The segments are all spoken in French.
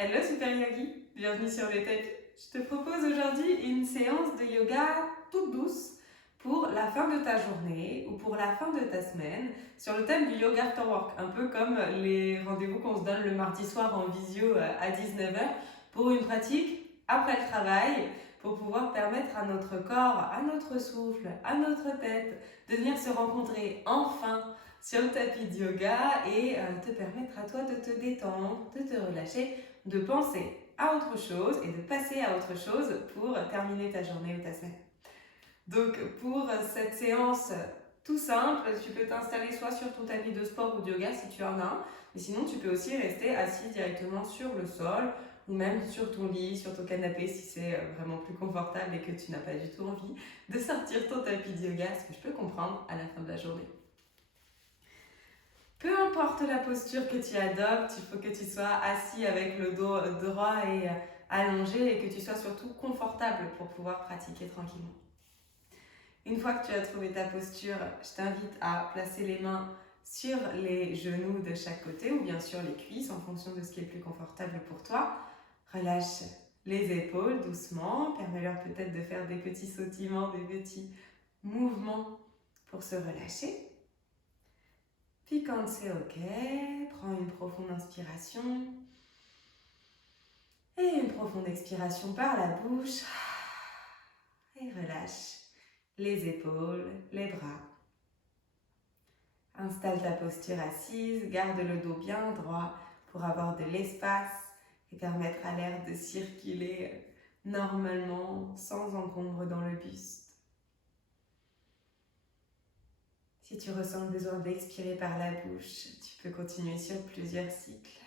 Hello Super Yogi, bienvenue sur le tapis. Je te propose aujourd'hui une séance de yoga toute douce pour la fin de ta journée ou pour la fin de ta semaine sur le thème du yoga after work, un peu comme les rendez-vous qu'on se donne le mardi soir en visio à 19h pour une pratique après le travail pour pouvoir permettre à notre corps, à notre souffle, à notre tête de venir se rencontrer enfin sur le tapis de yoga et te permettre à toi de te détendre, de te relâcher, de penser à autre chose et de passer à autre chose pour terminer ta journée ou ta semaine. Donc pour cette séance tout simple, tu peux t'installer soit sur ton tapis de sport ou de yoga si tu en as un, mais sinon tu peux aussi rester assis directement sur le sol ou même sur ton lit, sur ton canapé si c'est vraiment plus confortable et que tu n'as pas du tout envie de sortir ton tapis de yoga, ce que je peux comprendre à la fin de la journée. Peu importe la posture que tu adoptes, il faut que tu sois assis avec le dos droit et allongé et que tu sois surtout confortable pour pouvoir pratiquer tranquillement. Une fois que tu as trouvé ta posture, je t'invite à placer les mains sur les genoux de chaque côté ou bien sur les cuisses en fonction de ce qui est le plus confortable pour toi. Relâche les épaules doucement, permets-leur peut-être de faire des petits sautillements, des petits mouvements pour se relâcher. Puis quand c'est ok, prends une profonde inspiration et une profonde expiration par la bouche et relâche les épaules, les bras. Installe ta posture assise, garde le dos bien droit pour avoir de l'espace et permettre à l'air de circuler normalement sans encombre dans le buste. Si tu ressens le besoin d'expirer par la bouche, tu peux continuer sur plusieurs cycles.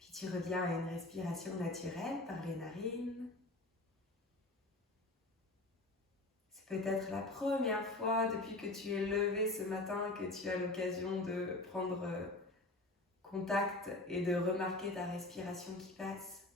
Puis tu reviens à une respiration naturelle par les narines. C'est peut-être la première fois depuis que tu es levé ce matin que tu as l'occasion de prendre contact et de remarquer ta respiration qui passe.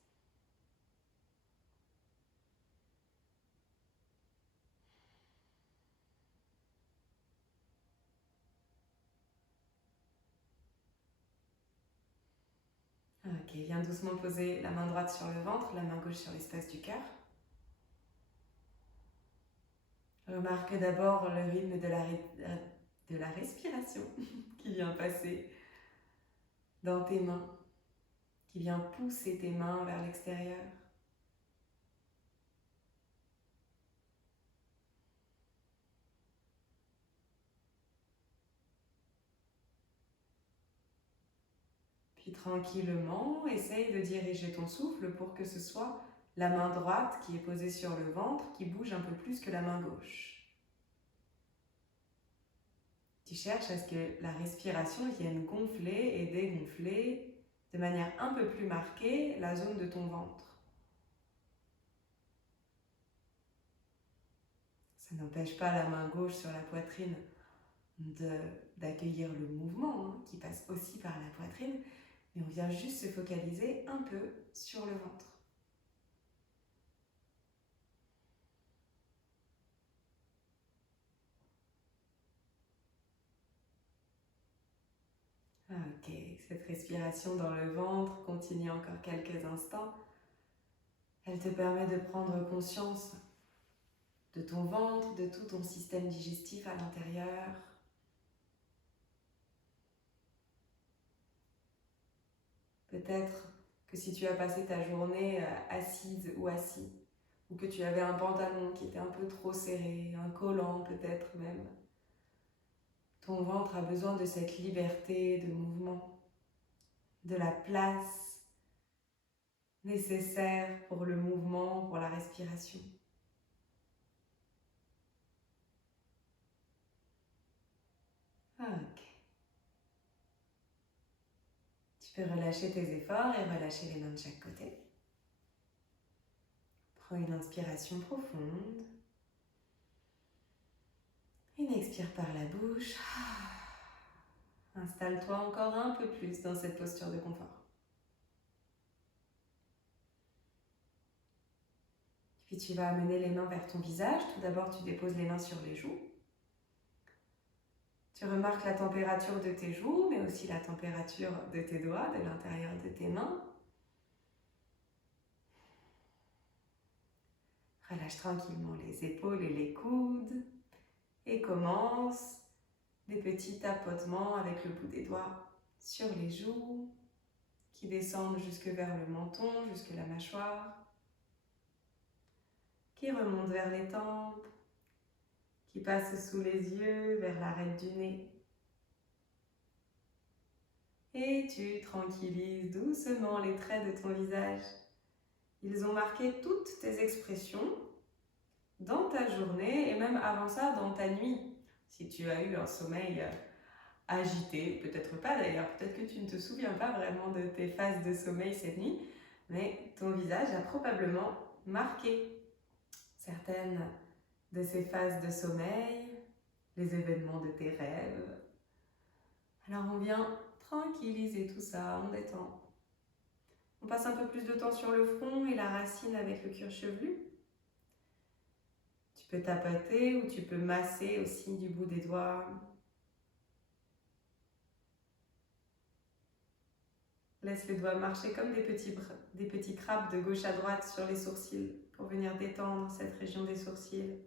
Ok, viens doucement poser la main droite sur le ventre, la main gauche sur l'espace du cœur. Remarque d'abord le rythme de la respiration qui vient passer dans tes mains, qui vient pousser tes mains vers l'extérieur. Puis tranquillement, essaye de diriger ton souffle pour que ce soit la main droite qui est posée sur le ventre qui bouge un peu plus que la main gauche. Tu cherches à ce que la respiration vienne gonfler et dégonfler de manière un peu plus marquée la zone de ton ventre. Ça n'empêche pas la main gauche sur la poitrine d'accueillir le mouvement qui passe aussi par la poitrine, mais on vient juste se focaliser un peu sur le ventre. Ok, cette respiration dans le ventre continue encore quelques instants. Elle te permet de prendre conscience de ton ventre, de tout ton système digestif à l'intérieur. Peut-être que si tu as passé ta journée assise ou assis, ou que tu avais un pantalon qui était un peu trop serré, un collant peut-être même, ton ventre a besoin de cette liberté de mouvement, de la place nécessaire pour le mouvement, pour la respiration. Ok. Tu peux relâcher tes efforts et relâcher les mains de chaque côté. Prends une inspiration profonde. Une expire par la bouche. Installe-toi encore un peu plus dans cette posture de confort. Puis tu vas amener les mains vers ton visage. Tout d'abord, tu déposes les mains sur les joues. Tu remarques la température de tes joues, mais aussi la température de tes doigts, de l'intérieur de tes mains. Relâche tranquillement les épaules et les coudes. Et commence des petits tapotements avec le bout des doigts sur les joues, qui descendent jusque vers le menton, jusque la mâchoire, qui remontent vers les tempes, qui passent sous les yeux, vers l'arête du nez. Et tu tranquillises doucement les traits de ton visage. Ils ont marqué toutes tes expressions dans ta journée et même avant ça dans ta nuit. Si tu as eu un sommeil agité, peut-être pas d'ailleurs, peut-être que tu ne te souviens pas vraiment de tes phases de sommeil cette nuit, mais ton visage a probablement marqué certaines de ces phases de sommeil, les événements de tes rêves. Alors on vient tranquilliser tout ça, on détend. On passe un peu plus de temps sur le front et la racine avec le cuir chevelu. Tu peux tapoter ou tu peux masser aussi du bout des doigts. Laisse les doigts marcher comme des petits crabes de gauche à droite sur les sourcils pour venir détendre cette région des sourcils.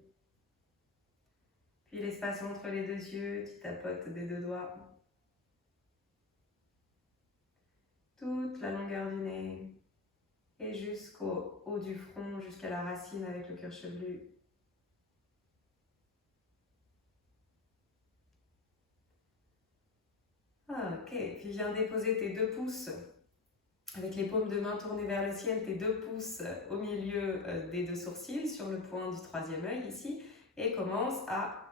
Puis l'espace entre les deux yeux, tu tapotes des deux doigts. Toute la longueur du nez et jusqu'au haut du front, jusqu'à la racine avec le cuir chevelu. Ok, puis viens déposer tes 2 pouces avec les paumes de main tournées vers le ciel, tes 2 pouces au milieu des 2 sourcils, sur le point du 3e œil ici, et commence à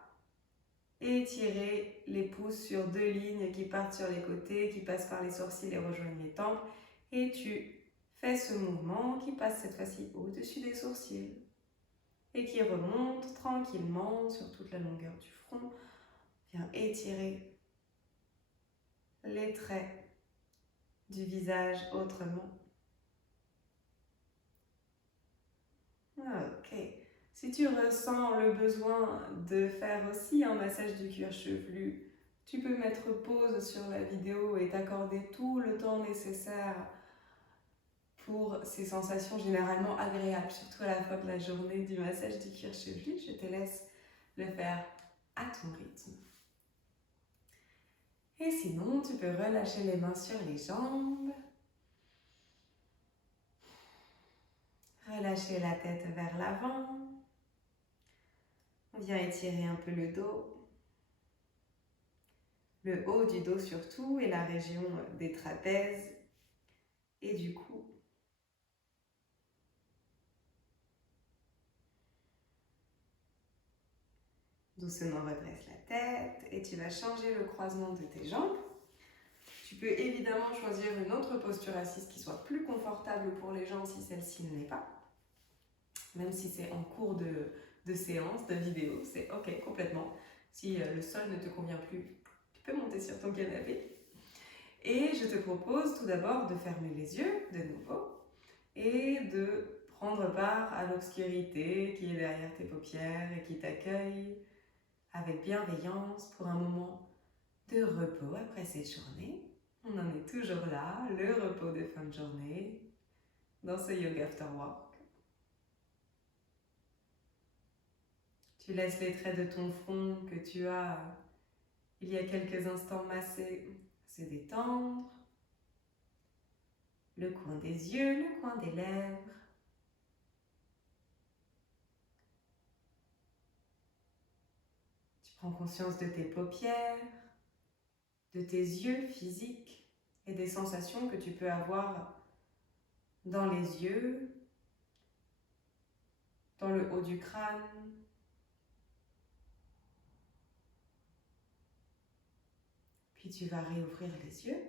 étirer les pouces sur 2 lignes qui partent sur les côtés, qui passent par les sourcils et rejoignent les tempes, et tu fais ce mouvement qui passe cette fois-ci au-dessus des sourcils et qui remonte tranquillement sur toute la longueur du front. Viens étirer les traits du visage autrement. Ok. Si tu ressens le besoin de faire aussi un massage du cuir chevelu, tu peux mettre pause sur la vidéo et t'accorder tout le temps nécessaire pour ces sensations généralement agréables, surtout à la fin de la journée du massage du cuir chevelu. Je te laisse le faire à ton rythme. Et sinon, tu peux relâcher les mains sur les jambes. Relâcher la tête vers l'avant. On vient étirer un peu le dos. Le haut du dos surtout et la région des trapèzes et du cou. Doucement redresse la tête et tu vas changer le croisement de tes jambes. Tu peux évidemment choisir une autre posture assise qui soit plus confortable pour les jambes si celle-ci ne l'est pas. Même si c'est en cours de séance, de vidéo, c'est ok complètement. Si le sol ne te convient plus, tu peux monter sur ton canapé. Et je te propose tout d'abord de fermer les yeux de nouveau et de prendre part à l'obscurité qui est derrière tes paupières et qui t'accueille avec bienveillance pour un moment de repos après cette journée. On en est toujours là, le repos de fin de journée, dans ce Yoga After Work. Tu laisses les traits de ton front que tu as, il y a quelques instants massés, se détendre. Le coin des yeux, le coin des lèvres. Tu prends conscience de tes paupières, de tes yeux physiques et des sensations que tu peux avoir dans les yeux, dans le haut du crâne. Puis tu vas réouvrir les yeux,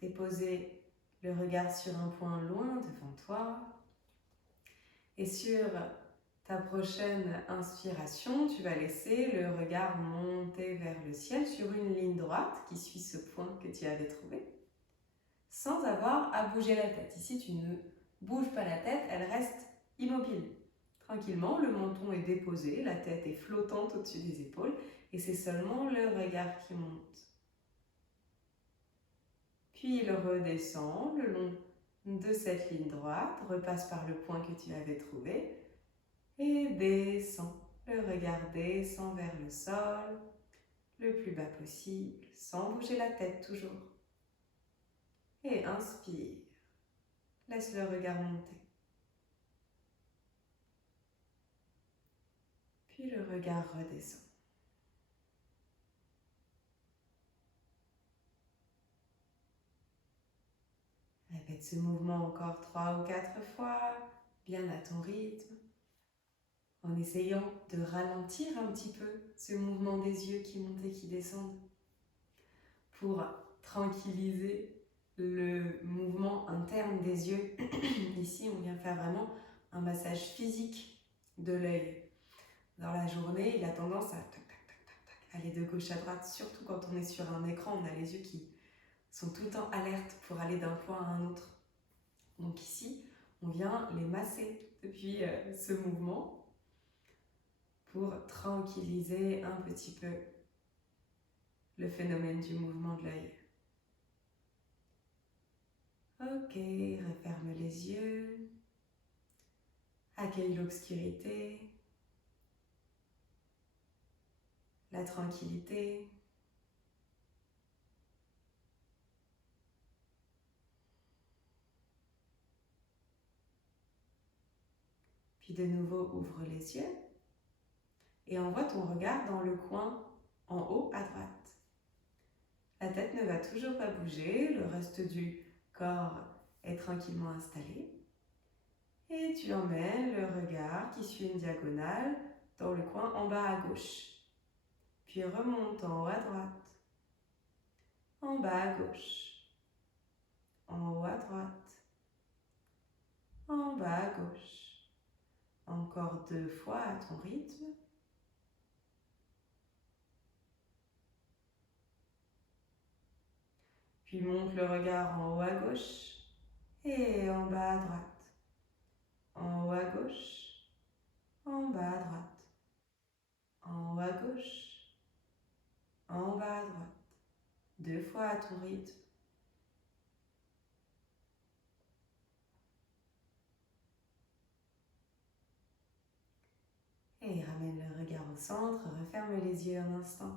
déposer le regard sur un point loin devant toi. Et sur ta prochaine inspiration, tu vas laisser le regard monter vers le ciel sur une ligne droite qui suit ce point que tu avais trouvé, sans avoir à bouger la tête. Ici, tu ne bouges pas la tête, elle reste immobile. Tranquillement, le menton est déposé, la tête est flottante au-dessus des épaules et c'est seulement le regard qui monte. Puis il redescend le long de cette ligne droite, repasse par le point que tu avais trouvé et descend. Le regard descend vers le sol, le plus bas possible, sans bouger la tête toujours. Et inspire. Laisse le regard monter. Puis le regard redescend. Répète ce mouvement encore 3 ou 4 fois, bien à ton rythme, en essayant de ralentir un petit peu ce mouvement des yeux qui montent et qui descendent pour tranquilliser le mouvement interne des yeux. Ici, on vient faire vraiment un massage physique de l'œil. Dans la journée, il a tendance à aller de gauche à droite, surtout quand on est sur un écran, on a les yeux qui sont tout le temps alertes pour aller d'un point à un autre. Donc ici, on vient les masser depuis ce mouvement pour tranquilliser un petit peu le phénomène du mouvement de l'œil. Ok, referme les yeux, accueille l'obscurité, la tranquillité. Puis de nouveau, ouvre les yeux et envoie ton regard dans le coin en haut à droite. La tête ne va toujours pas bouger, le reste du corps est tranquillement installé. Et tu emmènes le regard qui suit une diagonale dans le coin en bas à gauche. Puis remonte en haut à droite, en bas à gauche, en haut à droite, en bas à gauche. Encore 2 fois à ton rythme. Puis monte le regard en haut à gauche et en bas à droite. En haut à gauche, en bas à droite. En haut à gauche, en bas à droite. 2 fois à ton rythme. Et ramène le regard au centre, referme les yeux un instant.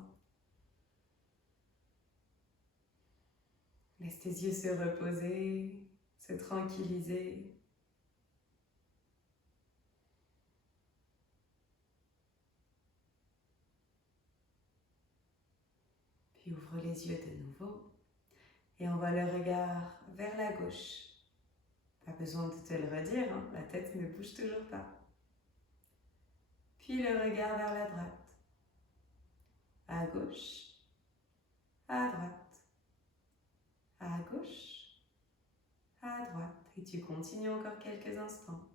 Laisse tes yeux se reposer, se tranquilliser. Puis ouvre les yeux de nouveau et envoie le regard vers la gauche. Pas besoin de te le redire, hein, la tête ne bouge toujours pas. Puis le regard vers la droite. À gauche, à droite, à gauche, à droite. Et tu continues encore quelques instants.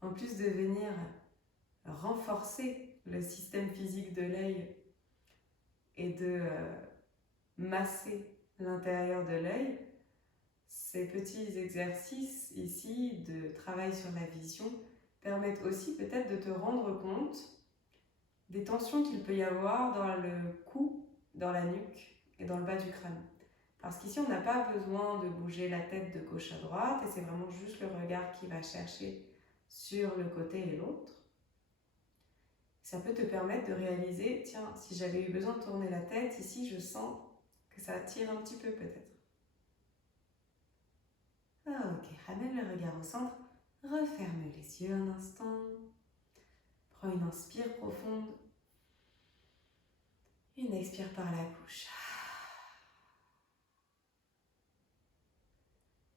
En plus de venir renforcer le système physique de l'œil et de masser l'intérieur de l'œil, ces petits exercices ici de travail sur la vision permettent aussi peut-être de te rendre compte des tensions qu'il peut y avoir dans le cou, dans la nuque et dans le bas du crâne. Parce qu'ici, on n'a pas besoin de bouger la tête de gauche à droite et c'est vraiment juste le regard qui va chercher sur le côté et l'autre. Ça peut te permettre de réaliser, tiens, si j'avais eu besoin de tourner la tête, ici, je sens que ça tire un petit peu peut-être. Ok, ramène le regard au centre, referme les yeux un instant, prends une inspire profonde, une expire par la bouche.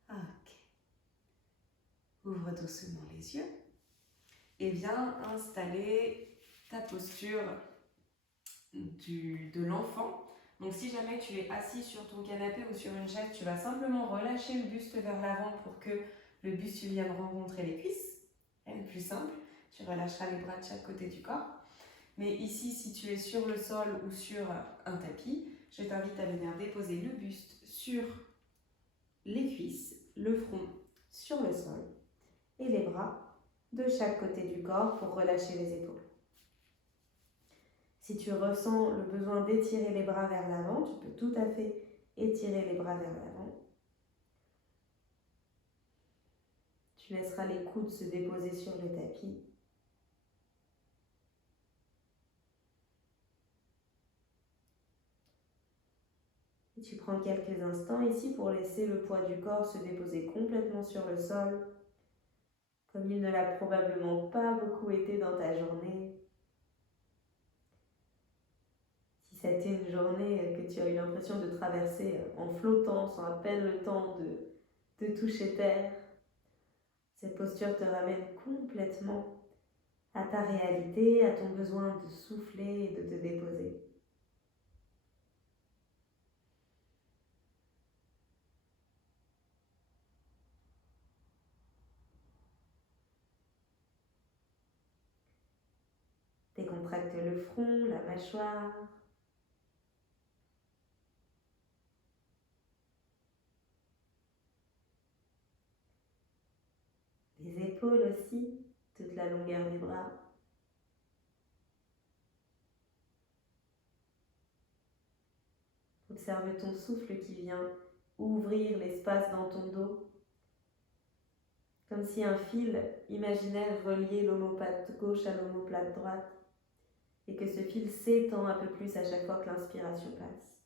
Ok, ouvre doucement les yeux et viens installer ta posture de l'enfant. Donc si jamais tu es assis sur ton canapé ou sur une chaise, tu vas simplement relâcher le buste vers l'avant pour que le buste vienne rencontrer les cuisses. C'est le plus simple. Tu relâcheras les bras de chaque côté du corps. Mais ici, si tu es sur le sol ou sur un tapis, je t'invite à venir déposer le buste sur les cuisses, le front sur le sol. et les bras de chaque côté du corps pour relâcher les épaules. Si tu ressens le besoin d'étirer les bras vers l'avant, tu peux tout à fait étirer les bras vers l'avant. Tu laisseras les coudes se déposer sur le tapis. Et tu prends quelques instants ici pour laisser le poids du corps se déposer complètement sur le sol, comme il ne l'a probablement pas beaucoup été dans ta journée. Si c'était une journée que tu as eu l'impression de traverser en flottant, sans à peine le temps de toucher terre, cette posture te ramène complètement à ta réalité, à ton besoin de souffler et de te déposer. Décontracte le front, la mâchoire. Les épaules aussi, toute la longueur des bras. Observe ton souffle qui vient ouvrir l'espace dans ton dos, comme si un fil imaginaire reliait l'omoplate gauche à l'omoplate droite, et que ce fil s'étend un peu plus à chaque fois que l'inspiration passe.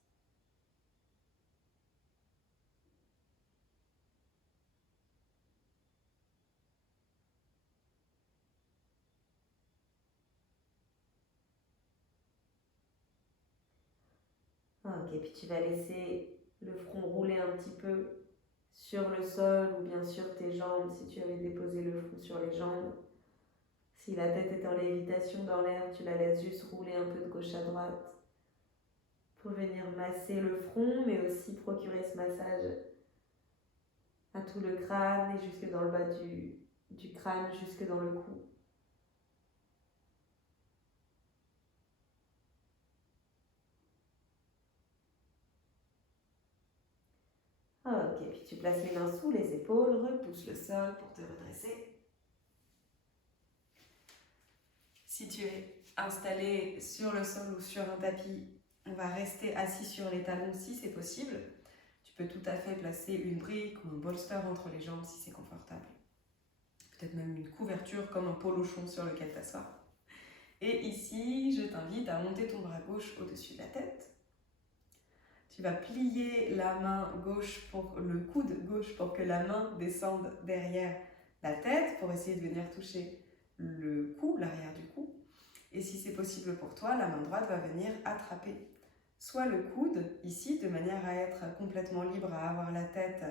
Ok, puis tu vas laisser le front rouler un petit peu sur le sol ou bien sur tes jambes si tu avais déposé le front sur les jambes. Si la tête est en lévitation dans l'air, tu la laisses juste rouler un peu de gauche à droite pour venir masser le front, mais aussi procurer ce massage à tout le crâne et jusque dans le bas du crâne, jusque dans le cou. Ok, puis tu places les mains sous les épaules, repousse le sol pour te redresser. Si tu es installé sur le sol ou sur un tapis, on va rester assis sur les talons si c'est possible. Tu peux tout à fait placer une brique ou un bolster entre les jambes si c'est confortable. Peut-être même une couverture comme un polochon sur lequel t'asseoir. Et ici, je t'invite à monter ton bras gauche au-dessus de la tête. Tu vas plier la main gauche pour le coude gauche pour que la main descende derrière la tête pour essayer de venir toucher le cou, l'arrière du cou. Et si c'est possible pour toi, la main droite va venir attraper soit le coude ici de manière à être complètement libre, à avoir la tête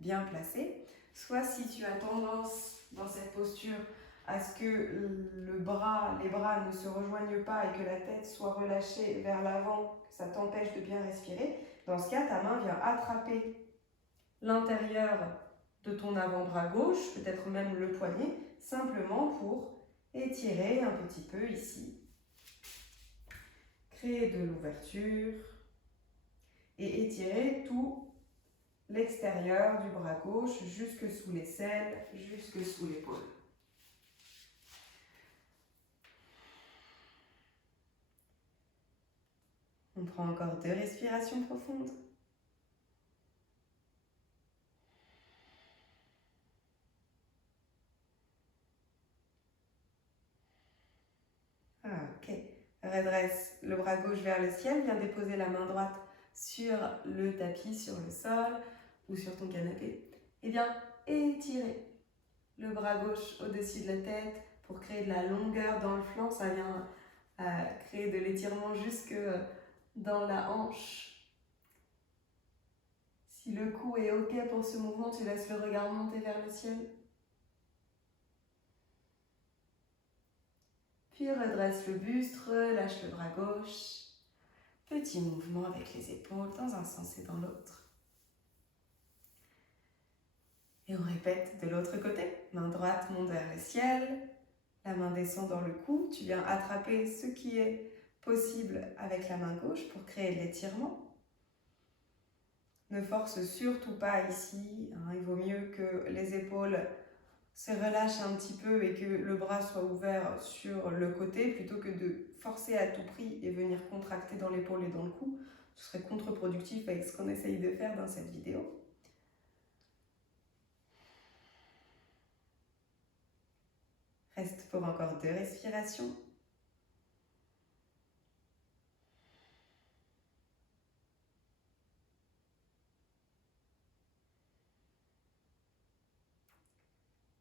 bien placée, soit si tu as tendance dans cette posture à ce que les bras ne se rejoignent pas et que la tête soit relâchée vers l'avant, que ça t'empêche de bien respirer, dans ce cas, ta main vient attraper l'intérieur de ton avant-bras gauche, peut-être même le poignet, simplement pour étirer un petit peu ici. Créer de l'ouverture et étirer tout l'extérieur du bras gauche jusque sous l'aisselle, jusque sous l'épaule. On prend encore 2 respirations profondes. Ok. Redresse le bras gauche vers le ciel, viens déposer la main droite sur le tapis, sur le sol ou sur ton canapé. Et viens étirer le bras gauche au-dessus de la tête pour créer de la longueur dans le flanc. Ça vient créer de l'étirement jusque dans la hanche. Si le cou est ok pour ce mouvement, tu laisses le regard monter vers le ciel. Puis redresse le buste, relâche le bras gauche. Petit mouvement avec les épaules dans un sens et dans l'autre. Et on répète de l'autre côté. Main droite monte vers le ciel. La main descend dans le cou. Tu viens attraper ce qui est possible avec la main gauche pour créer de l'étirement. Ne force surtout pas ici. Il vaut mieux que les épaules se relâche un petit peu et que le bras soit ouvert sur le côté plutôt que de forcer à tout prix et venir contracter dans l'épaule et dans le cou. Ce serait contre-productif avec ce qu'on essaye de faire dans cette vidéo. Reste pour encore 2 respirations.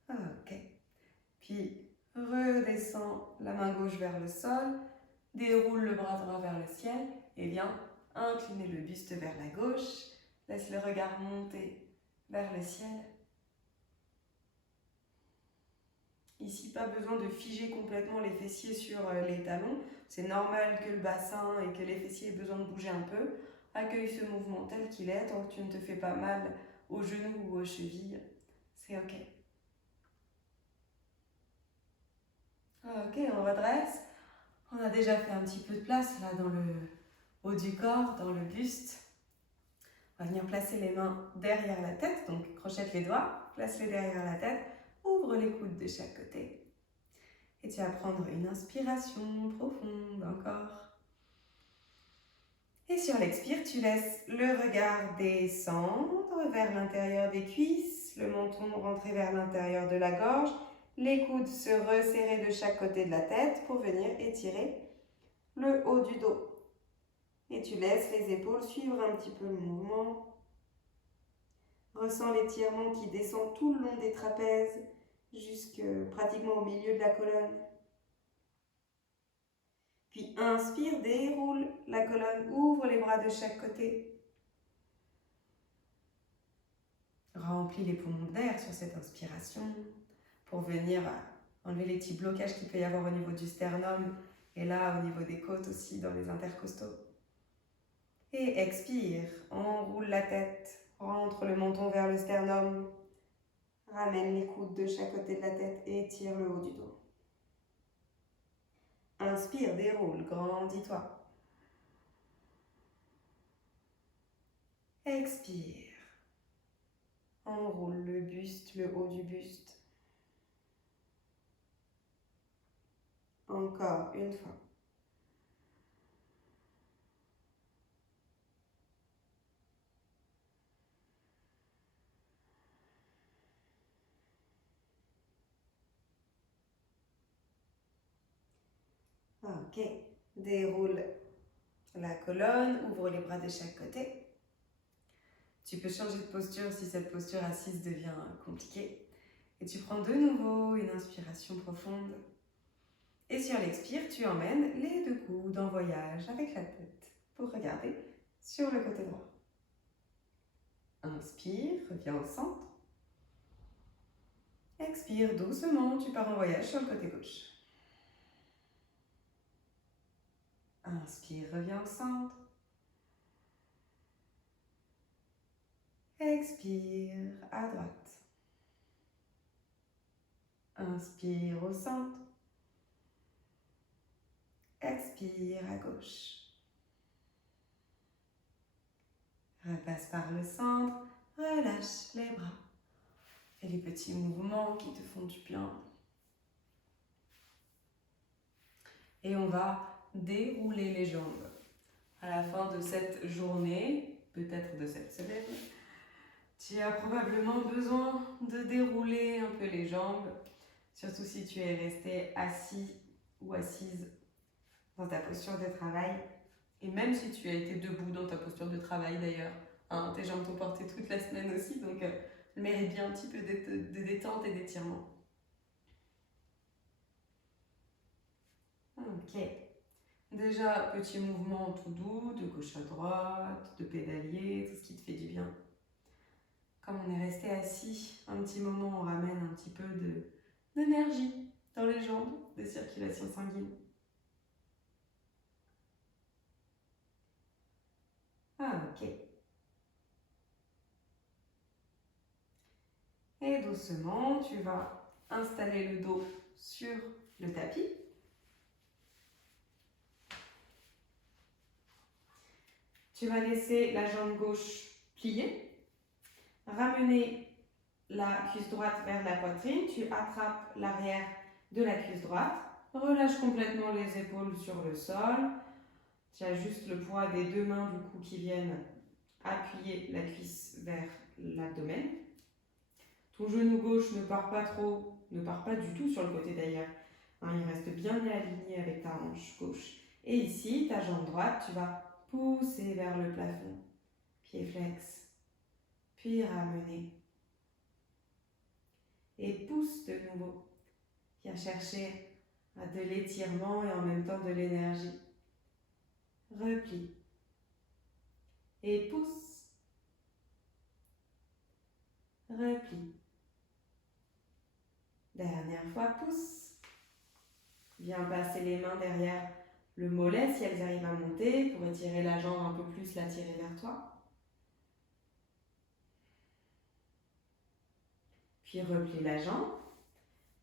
Ok. Puis redescends la main gauche vers le sol, déroule le bras droit vers le ciel et viens incliner le buste vers la gauche. Laisse le regard monter vers le ciel. Ici, pas besoin de figer complètement les fessiers sur les talons. C'est normal que le bassin et que les fessiers aient besoin de bouger un peu. Accueille ce mouvement tel qu'il est, tant que tu ne te fais pas mal aux genoux ou aux chevilles. C'est ok. Ok, on redresse. On a déjà fait un petit peu de place là dans le haut du corps, dans le buste. On va venir placer les mains derrière la tête, donc crochette les doigts, place-les derrière la tête, ouvre les coudes de chaque côté. Et tu vas prendre une inspiration profonde encore. Et sur l'expire, tu laisses le regard descendre vers l'intérieur des cuisses, le menton rentrer vers l'intérieur de la gorge, les coudes se resserrer de chaque côté de la tête pour venir étirer le haut du dos. Et tu laisses les épaules suivre un petit peu le mouvement. Ressens l'étirement qui descend tout le long des trapèzes, jusque pratiquement au milieu de la colonne. Puis inspire, déroule la colonne, ouvre les bras de chaque côté. Remplis les poumons d'air sur cette inspiration pour venir enlever les petits blocages qu'il peut y avoir au niveau du sternum et là au niveau des côtes aussi dans les intercostaux. Et expire, enroule la tête, rentre le menton vers le sternum, ramène les coudes de chaque côté de la tête et étire le haut du dos. Inspire, déroule, grandis-toi. Expire, enroule le buste, le haut du buste. Encore une fois. Ok, déroule la colonne, ouvre les bras de chaque côté. Tu peux changer de posture si cette posture assise devient compliquée. Et tu prends de nouveau une inspiration profonde. Et sur l'expire, tu emmènes les 2 coudes en voyage avec la tête pour regarder sur le côté droit. Inspire, reviens au centre. Expire doucement, tu pars en voyage sur le côté gauche. Inspire, reviens au centre. Expire à droite. Inspire au centre. Expire à gauche. Repasse par le centre, relâche les bras. Fais les petits mouvements qui te font du bien. Et on va dérouler les jambes. À la fin de cette journée, peut-être de cette semaine, tu as probablement besoin de dérouler un peu les jambes, surtout si tu es resté assis ou assise dans ta posture de travail. Et même si tu as été debout dans ta posture de travail d'ailleurs, hein, tes jambes t'ont porté toute la semaine aussi, donc elles méritent bien un petit peu de détente et d'étirement. Ok. Déjà, petit mouvement tout doux, de gauche à droite, de pédalier, tout ce qui te fait du bien. Comme on est resté assis un petit moment, on ramène un petit peu d'énergie dans les jambes, de circulation sanguine. Ah, ok. Et doucement, tu vas installer le dos sur le tapis. Tu vas laisser la jambe gauche pliée, ramener la cuisse droite vers la poitrine, tu attrapes l'arrière de la cuisse droite, relâche complètement les épaules sur le sol, tu as juste le poids des deux mains du coup qui viennent appuyer la cuisse vers l'abdomen. Ton genou gauche ne part pas trop, ne part pas du tout sur le côté d'ailleurs, hein, il reste bien aligné avec ta hanche gauche. Et ici, ta jambe droite, tu vas pousser vers le plafond, pied flex, puis ramener. Et pousse de nouveau. Viens chercher de l'étirement et en même temps de l'énergie. Replie. Et pousse. Replie. Dernière fois, pousse. Viens passer les mains derrière le mollet si elles arrivent à monter pour étirer la jambe un peu plus, la tirer vers toi. Puis replie la jambe.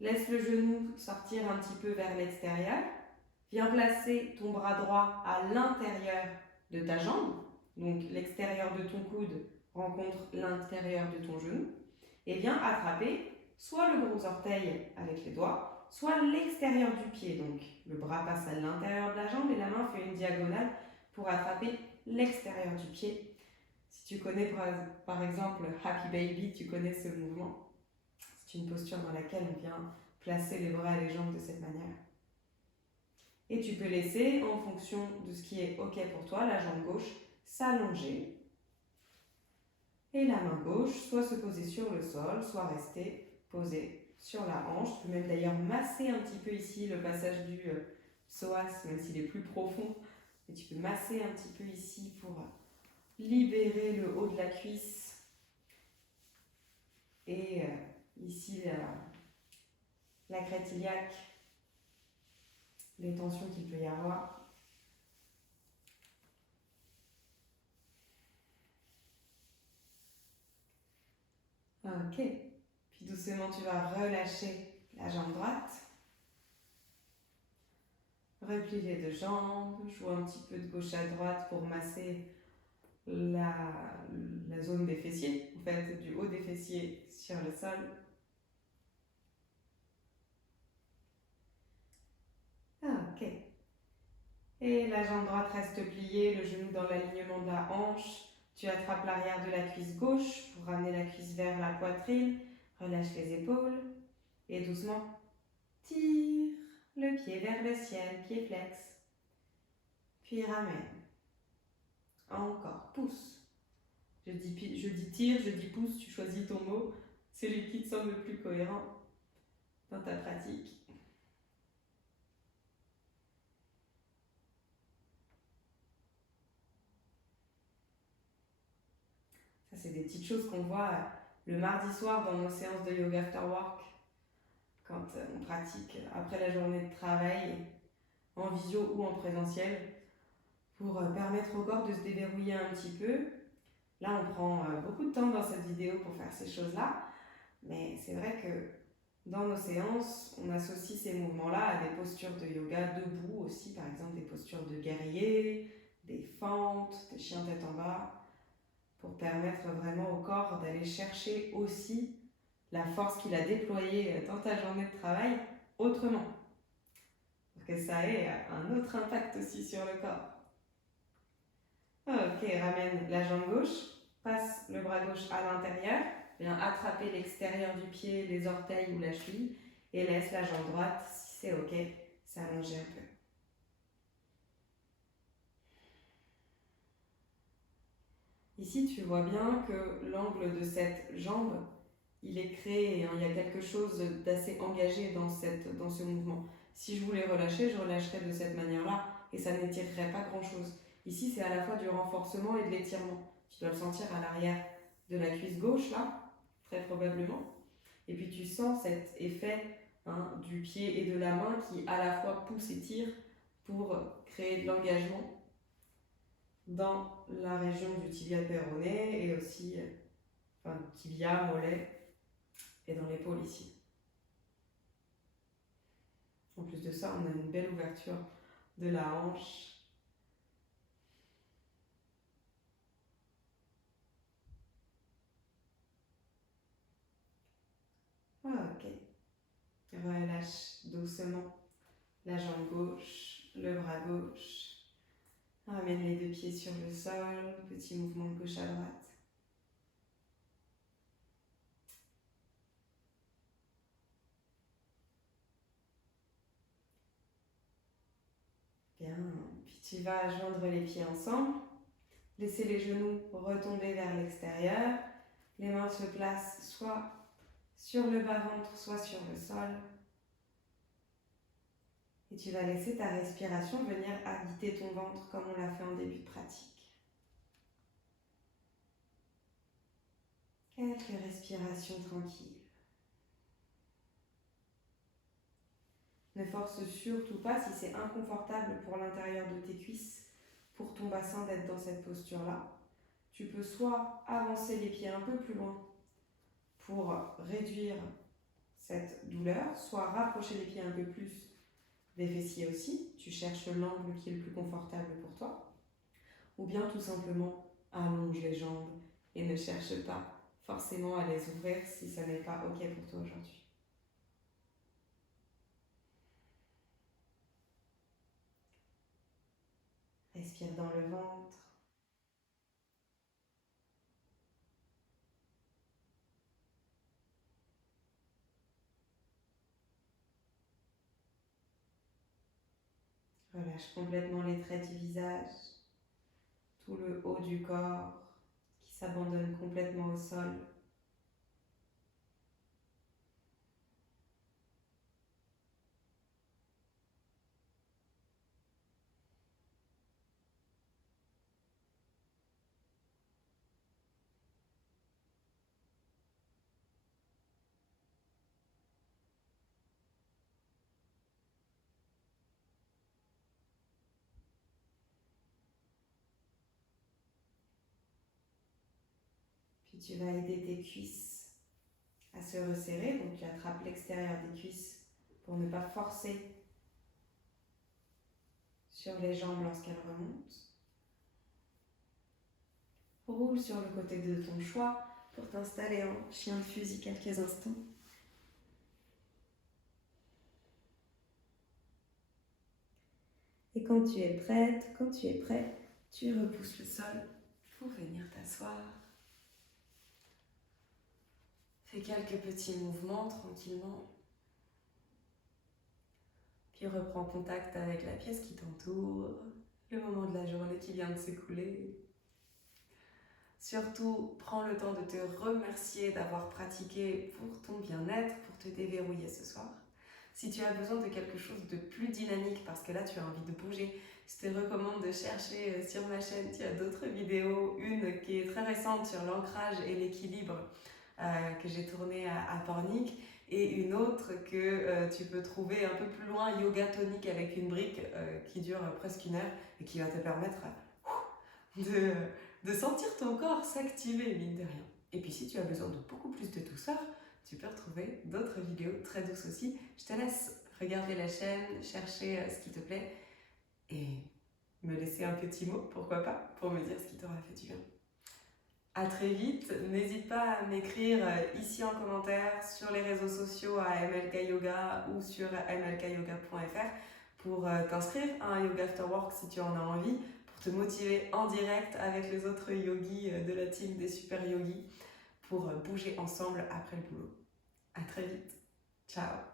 Laisse le genou sortir un petit peu vers l'extérieur. Viens placer ton bras droit à l'intérieur de ta jambe. Donc l'extérieur de ton coude rencontre l'intérieur de ton genou. Et viens attraper soit le gros orteil avec les doigts, soit l'extérieur du pied. Donc le bras passe à l'intérieur de la jambe et la main fait une diagonale pour attraper l'extérieur du pied. Si tu connais par exemple Happy Baby, tu connais ce mouvement. C'est une posture dans laquelle on vient placer les bras et les jambes de cette manière. Et tu peux laisser, en fonction de ce qui est OK pour toi, la jambe gauche s'allonger. Et la main gauche soit se poser sur le sol, soit rester posée sur la hanche. Tu peux même d'ailleurs masser un petit peu ici le passage du psoas, même s'il est plus profond. Et tu peux masser un petit peu ici pour libérer le haut de la cuisse. Et ici, la crête iliaque, les tensions qu'il peut y avoir. Ok. Puis doucement, tu vas relâcher la jambe droite. Replie les deux jambes. Joue un petit peu de gauche à droite pour masser la zone des fessiers, en fait, du haut des fessiers sur le sol. Ok. Et la jambe droite reste pliée, le genou dans l'alignement de la hanche. Tu attrapes l'arrière de la cuisse gauche pour ramener la cuisse vers la poitrine. Relâche les épaules et doucement tire le pied vers le ciel, pied flex. Puis ramène. Encore, pousse. Je dis tire, je dis pousse, tu choisis ton mot. Celui qui te semble le plus cohérent dans ta pratique. Ça, c'est des petites choses qu'on voit le mardi soir dans nos séances de yoga after work, quand on pratique après la journée de travail, en visio ou en présentiel, pour permettre au corps de se déverrouiller un petit peu. Là, on prend beaucoup de temps dans cette vidéo pour faire ces choses-là, mais c'est vrai que dans nos séances, on associe ces mouvements-là à des postures de yoga debout aussi, par exemple des postures de guerrier, des fentes, des chiens tête en bas, pour permettre vraiment au corps d'aller chercher aussi la force qu'il a déployée dans ta journée de travail autrement. Pour que ça ait un autre impact aussi sur le corps. Ok, ramène la jambe gauche, passe le bras gauche à l'intérieur, viens attraper l'extérieur du pied, les orteils ou la cheville, et laisse la jambe droite, si c'est ok, s'allonger un peu. Ici, tu vois bien que l'angle de cette jambe, il est créé, hein, il y a quelque chose d'assez engagé dans ce mouvement. Si je voulais relâcher, je relâcherais de cette manière-là, et ça n'étirerait pas grand-chose. Ici, c'est à la fois du renforcement et de l'étirement. Tu dois le sentir à l'arrière de la cuisse gauche, là, très probablement. Et puis tu sens cet effet du pied et de la main qui à la fois pousse et tire pour créer de l'engagement dans la région du tibia péroné et aussi tibia, mollet et dans l'épaule ici. En plus de ça, on a une belle ouverture de la hanche. Ok. Relâche doucement la jambe gauche, le bras gauche. Ramène les deux pieds sur le sol, petit mouvement de gauche à droite. Bien, puis tu vas joindre les pieds ensemble, laisser les genoux retomber vers l'extérieur, les mains se placent soit sur le bas-ventre, soit sur le sol. Et tu vas laisser ta respiration venir habiter ton ventre comme on l'a fait en début de pratique. Quelques respirations tranquilles. Ne force surtout pas si c'est inconfortable pour l'intérieur de tes cuisses, pour ton bassin d'être dans cette posture-là. Tu peux soit avancer les pieds un peu plus loin pour réduire cette douleur, soit rapprocher les pieds un peu plus des fessiers aussi. Tu cherches l'angle qui est le plus confortable pour toi. Ou bien tout simplement allonge les jambes et ne cherche pas forcément à les ouvrir si ça n'est pas OK pour toi aujourd'hui. Respire dans le ventre. Relâche complètement les traits du visage, tout le haut du corps qui s'abandonne complètement au sol. Puis tu vas aider tes cuisses à se resserrer, donc tu attrapes l'extérieur des cuisses pour ne pas forcer sur les jambes lorsqu'elles remontent. Roule sur le côté de ton choix pour t'installer en chien de fusil quelques instants. Et quand tu es prête, quand tu es prêt, tu repousses le sol pour venir t'asseoir. Fais quelques petits mouvements tranquillement. Puis reprends contact avec la pièce qui t'entoure, le moment de la journée qui vient de s'écouler. Surtout, prends le temps de te remercier d'avoir pratiqué pour ton bien-être, pour te déverrouiller ce soir. Si tu as besoin de quelque chose de plus dynamique, parce que là tu as envie de bouger, je te recommande de chercher sur ma chaîne, tu as d'autres vidéos, une qui est très récente sur l'ancrage et l'équilibre que j'ai tournée à Pornic, et une autre que tu peux trouver un peu plus loin, yoga tonique avec une brique qui dure presque 1 heure et qui va te permettre de sentir ton corps s'activer, mine de rien. Et puis si tu as besoin de beaucoup plus de douceur, tu peux retrouver d'autres vidéos très douces aussi. Je te laisse regarder la chaîne, chercher ce qui te plaît et me laisser un petit mot, pourquoi pas, pour me dire ce qui t'aura fait du bien. À très vite, n'hésite pas à m'écrire ici en commentaire, sur les réseaux sociaux à MLK Yoga ou sur mlkyoga.fr pour t'inscrire à un Yoga After Work si tu en as envie, pour te motiver en direct avec les autres yogis de la team des super yogis pour bouger ensemble après le boulot. À très vite, ciao.